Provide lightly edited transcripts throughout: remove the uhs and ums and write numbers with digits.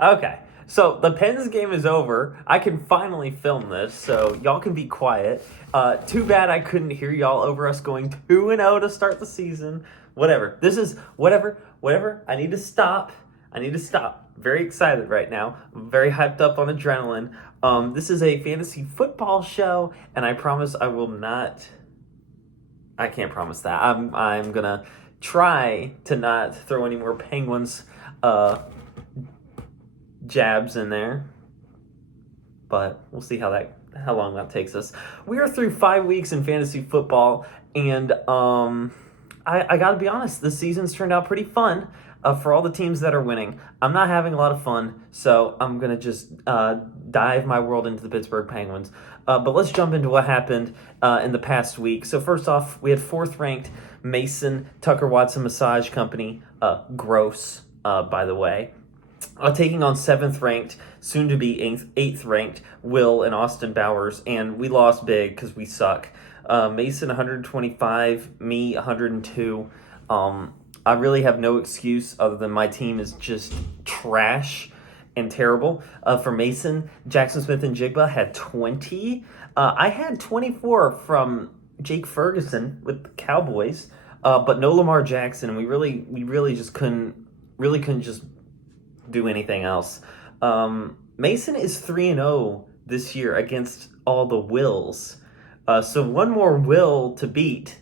Okay. So the Pens game is over. I can finally film this, so y'all can be quiet. Too bad I couldn't hear y'all over us going 2-0 to start the season. Whatever. This is whatever. I need to stop. I need to stop. Very excited right now. I'm very hyped up on adrenaline. This is a fantasy football show, and I promise I will not. I can't promise that. I'm gonna try to not throw any more Penguins jabs in there, but we'll see how long that takes us. We are through 5 weeks in fantasy football, and I got to be honest, this season's turned out pretty fun. For all the teams that are winning, I'm not having a lot of fun, so I'm gonna just dive my world into the Pittsburgh Penguins. But let's jump into what happened in the past week. So first off, we had fourth-ranked Mason Tucker Watson Massage Company, gross, by the way, taking on seventh-ranked, soon-to-be eighth-ranked Will and Austin Bowers, and we lost big because we suck. Mason 125, me 102. I really have no excuse other than my team is just trash and terrible. For Mason, Jackson Smith and Jigba had 20. I had 24 from Jake Ferguson with the Cowboys, but no Lamar Jackson. We really just couldn't just do anything else. Mason is 3-0 this year against all the Wills. So one more Will to beat.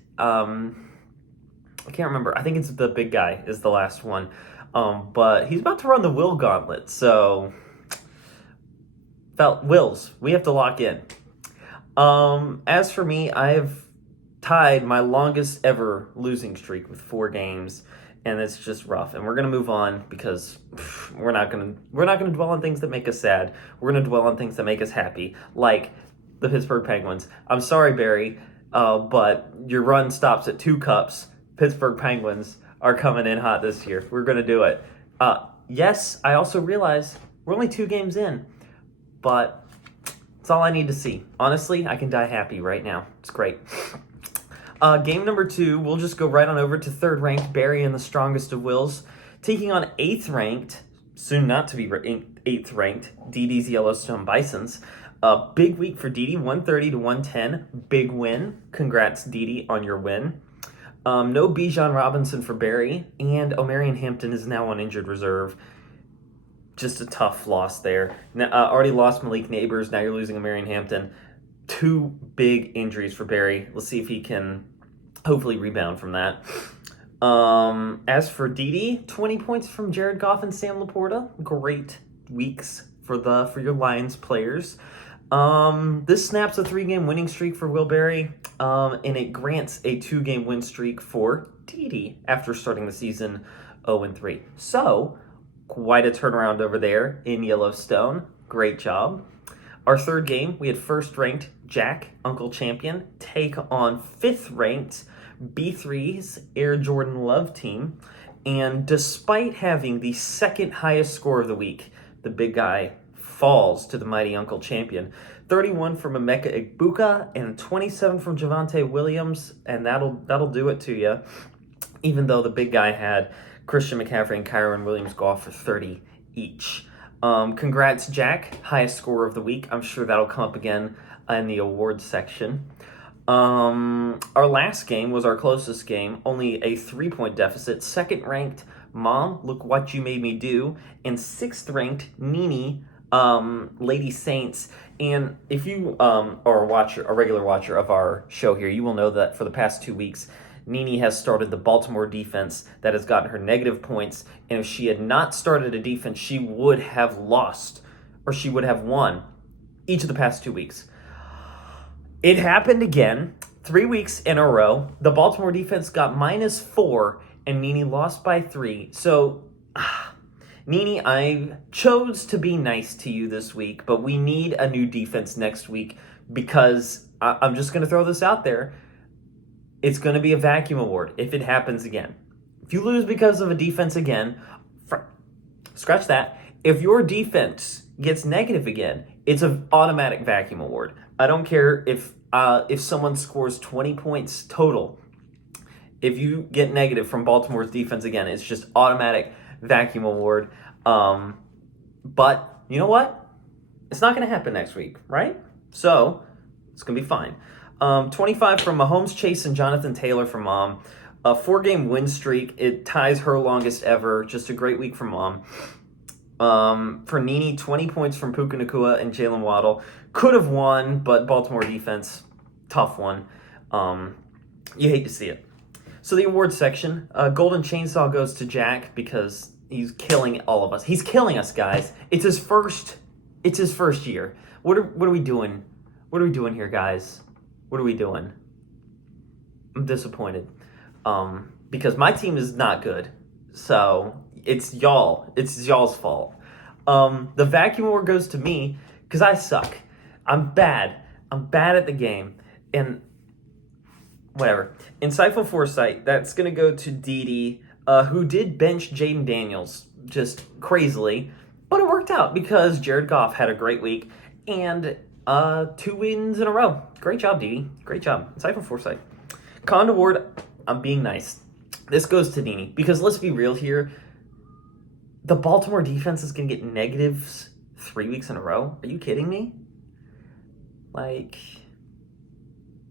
I can't remember. I think it's the big guy is the last one. But he's about to run the Will Gauntlet. So, Wills, we have to lock in. As for me, I have tied my longest ever losing streak with 4 games, and it's just rough. And we're gonna move on because we're not gonna dwell on things that make us sad. We're gonna dwell on things that make us happy, like the Pittsburgh Penguins. I'm sorry, Barry, but your run stops at 2 cups. Pittsburgh Penguins are coming in hot this year. We're going to do it. Yes, I also realize we're only 2 games in, but it's all I need to see. Honestly, I can die happy right now. It's great. Game number 2, we'll just go right on over to third-ranked Barry and the strongest of wills, taking on eighth-ranked, soon not to be eighth-ranked, DD's Yellowstone Bisons. Big week for DD, 130 to 110. Big win. Congrats, DD, on your win. No Bijan Robinson for Barry, and O'Marion Hampton is now on injured reserve. Just a tough loss there. Already lost Malik Neighbors, now you're losing O'Marion Hampton. 2 big injuries for Barry. Let's see if he can hopefully rebound from that. As for DD, 20 points from Jared Goff and Sam Laporta. Great weeks for your Lions players. This snaps a 3-game winning streak for Will Barry, and it grants a 2-game win streak for Didi after starting the season 0-3. So, quite a turnaround over there in Yellowstone. Great job. Our third game, we had first-ranked Jack, Uncle Champion, take on fifth-ranked B3's Air Jordan Love team. And despite having the second highest score of the week, the big guy falls to the mighty Uncle Champion. 31 from Emeka Egbuka and 27 from Javonte Williams, and that'll do it to you. Even though the big guy had Christian McCaffrey and Kyron Williams go off for 30 each. Congrats, Jack. Highest score of the week. I'm sure that'll come up again in the awards section. Our last game was our closest game. Only a 3-point deficit. Second-ranked Mom, Look What You Made Me Do. And sixth-ranked Nini, Lady Saints. And if you are a regular watcher of our show here, you will know that for the past 2 weeks, Nini has started the Baltimore defense that has gotten her negative points. And if she had not started a defense, she would have lost, or she would have won each of the past 2 weeks. It happened again, 3 weeks in a row. The Baltimore defense got -4, and Nini lost by 3. So, Nini, I chose to be nice to you this week, but we need a new defense next week because I'm just going to throw this out there. It's going to be a vacuum award if it happens again. If you lose because of a defense again, scratch that. If your defense gets negative again, it's an automatic vacuum award. I don't care if someone scores 20 points total. If you get negative from Baltimore's defense again, it's just automatic vacuum award. But you know what? It's not going to happen next week, right? So it's going to be fine. 25 from Mahomes, Chase, and Jonathan Taylor from Mom. A 4-game win streak. It ties her longest ever. Just a great week for Mom. For Nene, 20 points from Puka Nacua and Jalen Waddle. Could have won, but Baltimore defense, tough one. You hate to see it. So the awards section, Golden Chainsaw goes to Jack because he's killing all of us. He's killing us, guys. It's his first year. What are we doing? What are we doing here, guys? What are we doing? I'm disappointed. Because my team is not good. So it's y'all's fault. The vacuum award goes to me because I suck. I'm bad at the game. And whatever. Insightful foresight, that's going to go to Dee Dee, who did bench Jaden Daniels just crazily. But it worked out because Jared Goff had a great week and 2 wins in a row. Great job, Dee Dee. Great job. Insightful foresight. Con award, I'm being nice. This goes to Nene because let's be real here. The Baltimore defense is going to get negatives 3 weeks in a row. Are you kidding me? Like,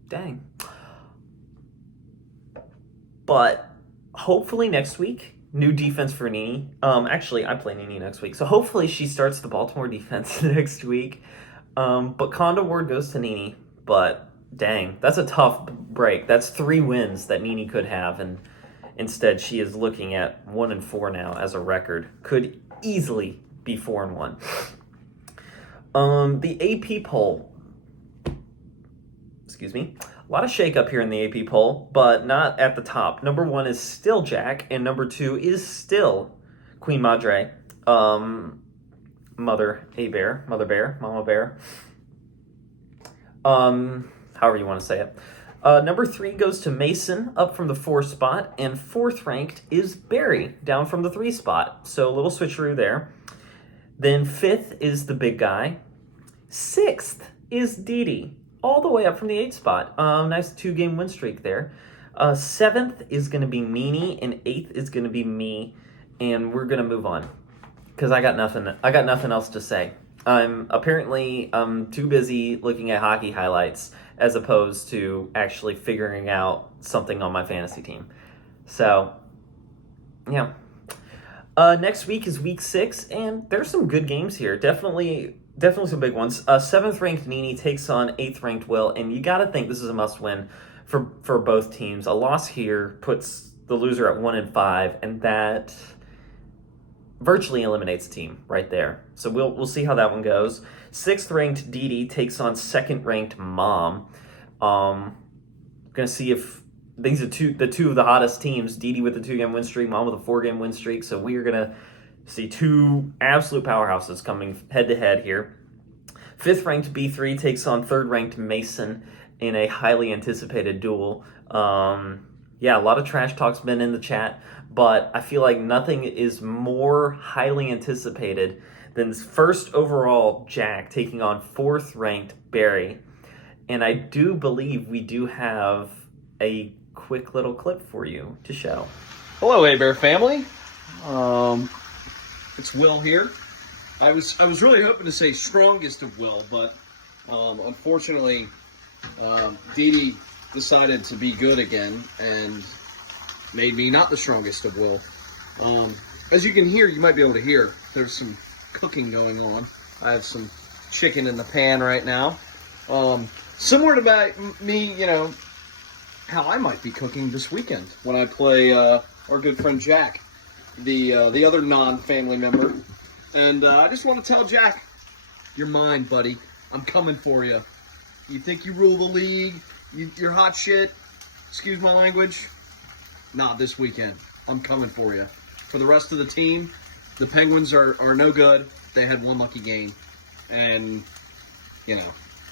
dang. But hopefully next week, new defense for Nene. Actually, I play Nene next week. So hopefully she starts the Baltimore defense next week. But Con award goes to Nene. But dang, that's a tough break. That's 3 wins that Nene could have. And instead, she is looking at 1-4 now as a record. Could easily be 4-1. The AP poll. Excuse me. A lot of shakeup here in the AP poll, but not at the top. Number 1 is still Jack, and number 2 is still Queen Madre. Mother Bear, Mama Bear. However you want to say it. Number 3 goes to Mason, up from the 4 spot, and 4th ranked is Barry, down from the 3 spot. So a little switcheroo there. Then 5th is the big guy. 6th is Dee Dee, all the way up from the 8 spot. Nice 2-game win streak there. 7th is going to be Meanie, and 8th is going to be me, and we're going to move on because I got nothing else to say. I'm too busy looking at hockey highlights as opposed to actually figuring out something on my fantasy team. So, yeah. Next week is week 6, and there's some good games here. Definitely some big ones. 7th ranked Nene takes on 8th ranked Will, and you got to think this is a must win for both teams. A loss here puts the loser at 1-5, and that virtually eliminates the team right there. So we'll see how that one goes. 6th ranked Dee Dee takes on 2nd ranked Mom. Gonna see if these are the two of the hottest teams. Dee Dee with the 2-game win streak, Mom with a 4-game win streak. So we are gonna see 2 absolute powerhouses coming head to head here. 5th ranked B3 takes on 3rd ranked Mason in a highly anticipated duel. Yeah, a lot of trash talk's been in the chat, but I feel like nothing is more highly anticipated than 1st overall Jack taking on 4th ranked Barry. And I do believe we do have a quick little clip for you to show. Hello, A-Bear family. It's Will here. I was really hoping to say strongest of Will, but unfortunately, Dee Dee decided to be good again and made me not the strongest of Will. As you can hear, you might be able to hear, there's some cooking going on. I have some chicken in the pan right now. Similar to me, how I might be cooking this weekend when I play our good friend Jack, the other non-family member. And I just want to tell Jack, you're mine, buddy. I'm coming for you. You think you rule the league? You're hot shit? Excuse my language? Not this weekend. I'm coming for you. For the rest of the team, the Penguins are no good. They had 1 lucky game. And,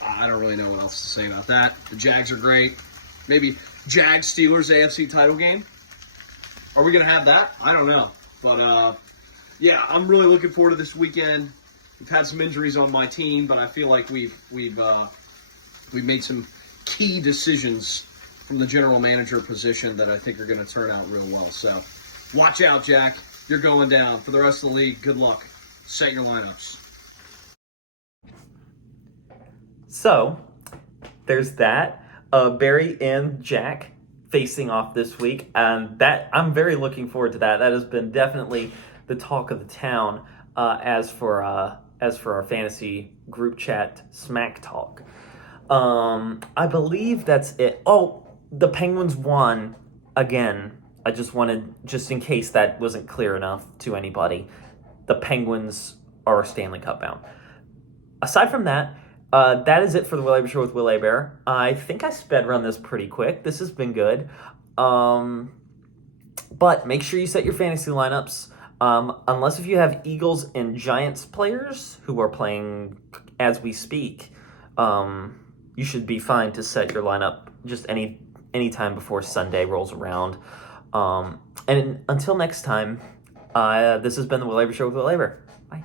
I don't really know what else to say about that. The Jags are great. Maybe Jags-Steelers AFC title game. Are we going to have that? I don't know. But, yeah, I'm really looking forward to this weekend. We've had some injuries on my team, but I feel like we've made some key decisions from the general manager position that I think are going to turn out real well. So watch out, Jack. You're going down. For the rest of the league, good luck. set your lineups. So, there's that. Barry and Jack facing off this week, and that I'm very looking forward to that. That has been definitely the talk of the town. As for our fantasy group chat smack talk, I believe that's it. Oh, the Penguins won again. I just wanted, just in case that wasn't clear enough to anybody, the Penguins are Stanley Cup bound. Aside from that, that is it for the Will Aber Show with Will Aber. I think I sped run this pretty quick. This has been good. But make sure you set your fantasy lineups. Unless if you have Eagles and Giants players who are playing as we speak, you should be fine to set your lineup just any time before Sunday rolls around. And until next time, this has been the Will Aber Show with Will Aber. Bye.